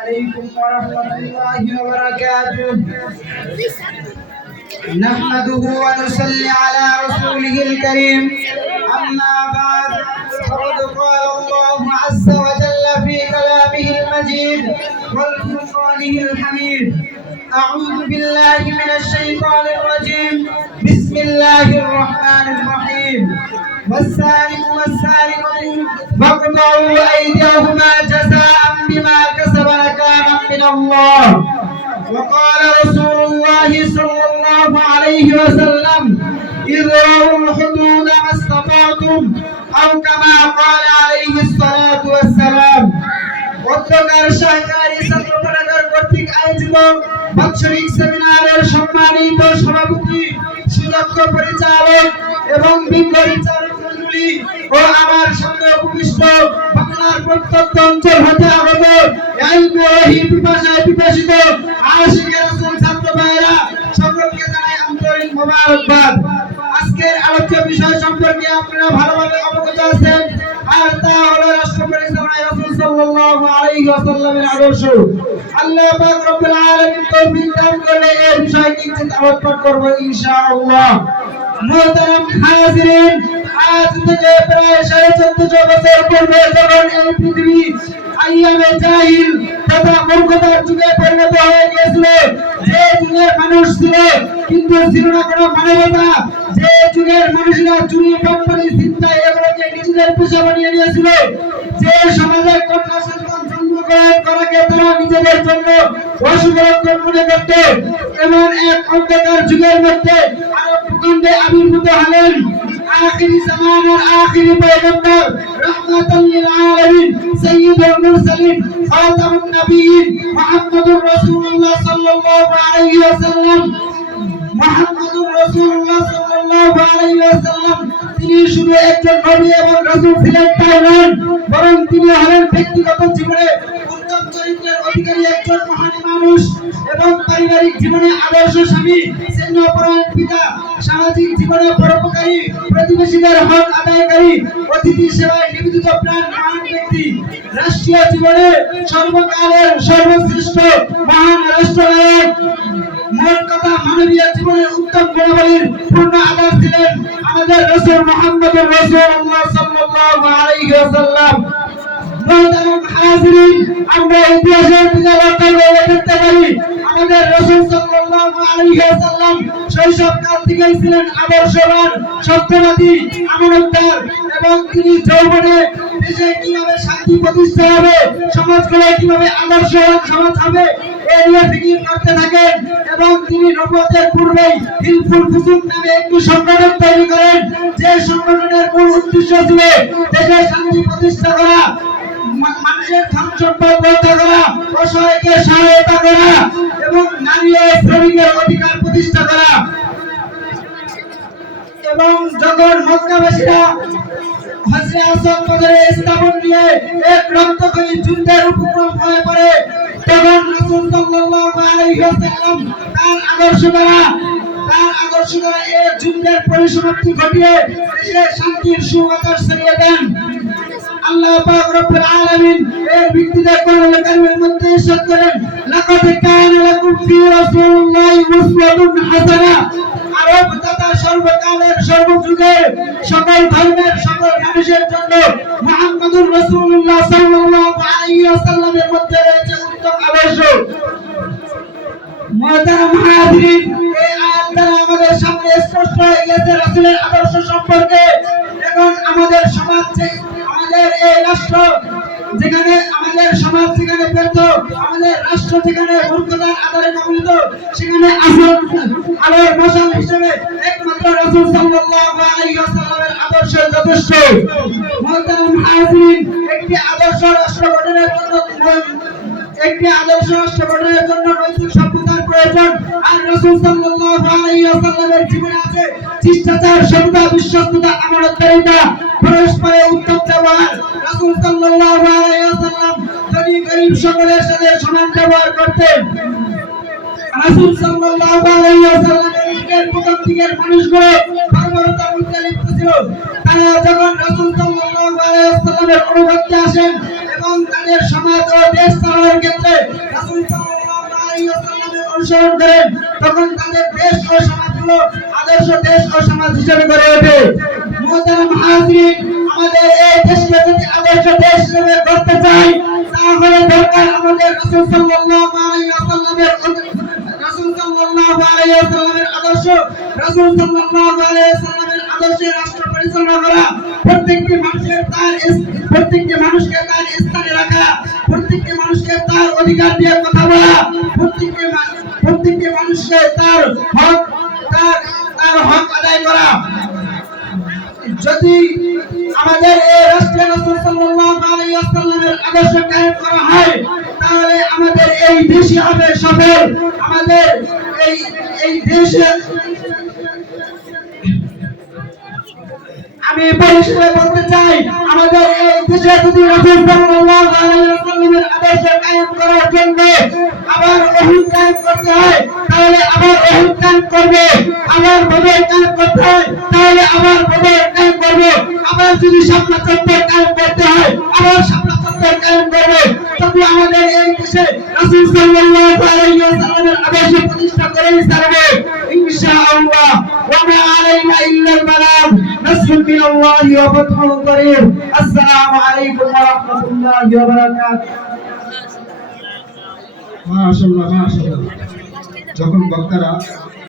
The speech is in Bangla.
عليكم ورحمة الله وبركاته. نحمده ونصلي على رسوله الكريم. أما بعد، فقد قال الله عز وجل في كلامه المجيد والفرقانه الحميد: أعوذ بالله من الشيطان الرجيم. بسم الله الرحمن الرحيم. والسارق والسارقة فاقطعوا أيديهما جزاء بما كسبا نكالا من الله. وقال رسول الله صلى الله عليه وسلم: اذرعوا الحدود ما استطعتم، أو كما قال عليه الصلاة والسلام. অধ্যকার সহকারী ছাত্র কলেজের কর্তৃক আয়োজিত বাৎসরিক সেমিনারের সম্মানিত সভাপতি, সুদক্ষ পরিচালক এবং বিজ্ঞ বিচারক মণ্ডলী ও আমার সামনে উপবিষ্ট বাংলার প্রত্যন্ত অঞ্চল হতে আগত পিপাসায় পিপাসিত আশিকে রাসূল ছাত্র ভাইরা, সকলকে জানাই আন্তরিক মোবারকবাদ। আজকের আলোচ্য বিষয় সম্পর্কে আপনারা ভালোভাবে অবগত আছেন, আর তা হলো রাষ্ট্র পরিচালনায় রাসূল সাল্লাল্লাহু আলাইহি ওয়াসাল্লামের আদর্শ। আল্লাহ পাক রব্বুল আলামিন তৌফিক দান করলে এই বিষয়ে কিঞ্চিত আলোচনা করব ইনশাআল্লাহ। মুহতারাম হাজিরিন, আজ থেকে প্রায় 1450 বছর পূর্বে যখন এই পৃথিবী আইয়ামে জাহিল তথা মূর্খতার যুগে পরিণত হয়ে গিয়েছিল, যে যুগের মানুষ ছিল কিন্তু ছিল না কোনো মানবতা, যে যুগের মানুষরা চুরি বাটপারি চিন্তা এগুলোকে নিজেদের পেশা বানিয়ে নিয়েছিল, যে সমাজে কন্যা সন্তান জন্মগ্রহণ করাকে তারা নিজেদের জন্য অশুভলক্ষণ মনে করত, এমন এক অন্ধকার যুগের মধ্যে আরব ভূখণ্ডে আবির্ভূত হলেন আখিরি জামানার আখিরি পয়গম্বর রাহমাতাল লিল আলামিন সাইয়্যিদুল মুরসালিন খাতামুন নবিয়্যিন মুহাম্মদুর রাসূলুল্লাহ সাল্লাল্লাহু আলাইহি ওয়াসাল্লাম। মুহাম্মদুর রাসূলুল্লাহ সাল্লাল্লাহু আলাইহি ওয়াসাল্লাম তিনি শুধু একজন নবী এবং রাসূল ছিলেন তাই নন, বরং তিনি হলেন ব্যক্তিগত জীবনে উত্তম চরিত্রের অধিকারী একজন মহান মানুষ এবং পারিবারিক জীবনে আদর্শ স্বামী, স্নেহপরায়ণ পিতা, সামাজিক জীবনে পরোপকারী, প্রতিবেশীদের হক আদায়কারী, অতিথি সেবায় নিবেদিত প্রাণ মহান ব্যক্তি, রাষ্ট্রীয় জীবনে সর্বকালের সর্বশ্রেষ্ঠ মহান রাষ্ট্রনায়ক, মোট কথা মানবীয় জীবনের উত্তম গুণাবলীর পূর্ণ আধার ছিলেন আমাদের রাসূল মুহাম্মদুর রাসূলুল্লাহ সাল্লাল্লাহু আলাইহি ওয়াসাল্লাম। মুহতারাম হাজিরিন, আমরা ইতিহাসের দিকে লক্ষ্য করে দেখতে পারি আমাদের রাসূল সাল্লাল্লাহু আলাইহি ওয়াসাল্লাম শৈশবকাল থেকেই ছিলেন আদর্শবান, সত্যবাদী, আমানতদার এবং তিনি যৌবনে দেশে কিভাবে শান্তি প্রতিষ্ঠা হবে, সমাজগুলোয় কিভাবে আদর্শবান সমাজ হবে এই নিয়ে ফিকির করতে থাকেন এবং তিনি নবুয়তের পূর্বেই হিলফুল ফুসুক নামে একটি সংগঠন তৈরি করেন, যে সংগঠনের মূল উদ্দেশ্য ছিল দেশে শান্তি প্রতিষ্ঠা করা, মানুষের ধন সম্পদ রক্ষা করা, অসহায়কে সহায়তা করা এবং নারী ও শ্রমিকের অধিকার প্রতিষ্ঠা করা। এবং যখন মক্কাবাসীরা হজরে আসওয়াদ বদরে স্থাপন নিয়ে এক রক্তক্ষয়ী যুদ্ধের উপক্রম হয়ে পড়ে, তখন রাসূল সাল্লাল্লাহু আলাইহি ওয়াসাল্লাম তার আদর্শ দ্বারা এই যুদ্ধের পরিসমাপ্তি ঘটিয়ে দেশে শান্তির সুবাতাস ছড়িয়ে দেন। আল্লাহ পাক রব্বুল আলামিন এর ভিত্তিতে কোরআন কারীমের মধ্যে ইরশাদ করেন: লাকাদ কানা লাকুম ফি রাসূলিল্লাহি উসওয়াতুন হাসানাহ। আরব তথা সর্বকালের সর্বযুগের সকল ধর্মের সকল মানুষের জন্য মুহাম্মদুর রাসূলুল্লাহ সাল্লাল্লাহু আলাইহি ওয়াসাল্লামের মধ্যে রয়েছে উত্তম আদর্শ। মুহতারাম হাজিরিন, এই আয়াত দ্বারা আমাদের সামনে স্পষ্ট হয়ে গেছে রাসূলের আদর্শ সম্পর্কে। এখন আমাদের সমাজ, আমাদের এই রাষ্ট্র যেখানে, আমাদের সমাজ যেখানে ব্যর্থ, আমাদের রাষ্ট্র যেখানে মূর্খতার আধারে কবলিত, সেখানে আসল আলোর মশাল হিসেবে একমাত্র রাসূল সাল্লাল্লাহু আলাইহি ওয়াসাল্লামের আদর্শ যথেষ্ট। মুহতারাম হাজিরিন, একটি আদর্শ রাষ্ট্র গঠনের জন্য নৈতিক সভ্যতার প্রয়োজন, আর রাসূল সাল্লাল্লাহু আলাইহি ওয়াসাল্লামের জীবনে আছে শিষ্টাচার, সততা, বিশ্বস্ততা, আমানতকারিতা, পরস্পরের উত্তম ব্যবহার। রাসূল সাল্লাল্লাহু আলাইহি ওয়াসাল্লাম ধনী গরীব সকলের সাথে সমান ব্যবহার করতেন। রাসূল সাল্লাল্লাহু আলাইহি ওয়াসাল্লামের যুগের প্রথম দিকের মানুষগুলো বর্বরতার মধ্যে লিপ্ত ছিল। তারা যখন রাসূল সাল্লাল্লাহু আলাইহি ওয়াসাল্লামের অনুগত্যে আসেন এবং তাদের সমাজ ও দেশ চালানোর ক্ষেত্রে রাসূল সাল্লাল্লাহু আলাইহি ওয়াসাল্লামের অনুসরণ করেন, তখন তাদের দেশ ও সমাজগুলো আদর্শ দেশ ও সমাজ হিসেবে গড়ে ওঠে। মুহতারাম হাজিরিন, আমাদের এই দেশকে যদি আদর্শ দেশ হিসেবে গড়তে চাই, তাহলে দরকার আমাদের রাসূল সাল্লাল্লাহু আলাইহি ওয়াসাল্লামের আদর্শ, রাসূল সাল্লাল্লাহু আলাইহি ওয়াসাল্লামের আদর্শে রাষ্ট্র পরিচালনা করা, প্রত্যেকটি মানুষকে তার স্থানে রাখা, প্রত্যেকটি মানুষকে তার অধিকার দিয়ে কথা বলা, প্রত্যেকটি মানুষকে তার হক আদায় করা। যদি আমাদের এই রাষ্ট্রে রাসূল সাল্লাল্লাহু আলাইহি ওয়াসাল্লামের আদর্শ কায়েম করা হয়, তাহলে আমাদের এই দেশই হবে সফল। আমাদের এই দেশে আমি পরিষ্কার বলতে চাই, আমাদের এই দেশে যদি রাসূল সাল্লাল্লাহু আলাইহি ওয়াসাল্লামের আদর্শ কায়েম করার জন্য আবার ওহীদ কায়েম করতে হয়, তাহলে আবার ওহীদ কায়েম করবে, আবার বদর কায়েম করতে হয়, তাহলে আবার বদর কায়েম করবে, আবার যদি শাপলা চত্বর কায়েম করতে হয়, আবার শাপলা চত্বর কায়েম করবে। তবে আমাদের এই দেশে রাসূল সাল্লাল্লাহু আলাইহি ওয়াসাল্লামের আদর্শ প্রতিষ্ঠা করেই ছাড়বে ইনশাআল্লাহ। ওয়া মা আলাইনা ইল্লাল বালাগ। নাসরুম মিনাল্লাহি ওয়া ফাতহুন করিম। আসসালামু আলাইকুম ওয়া রাহমাতুল্লাহি ওয়া বারাকাতুহু। মাশাআল্লাহ মাশাআল্লাহ। যখন বক্তারা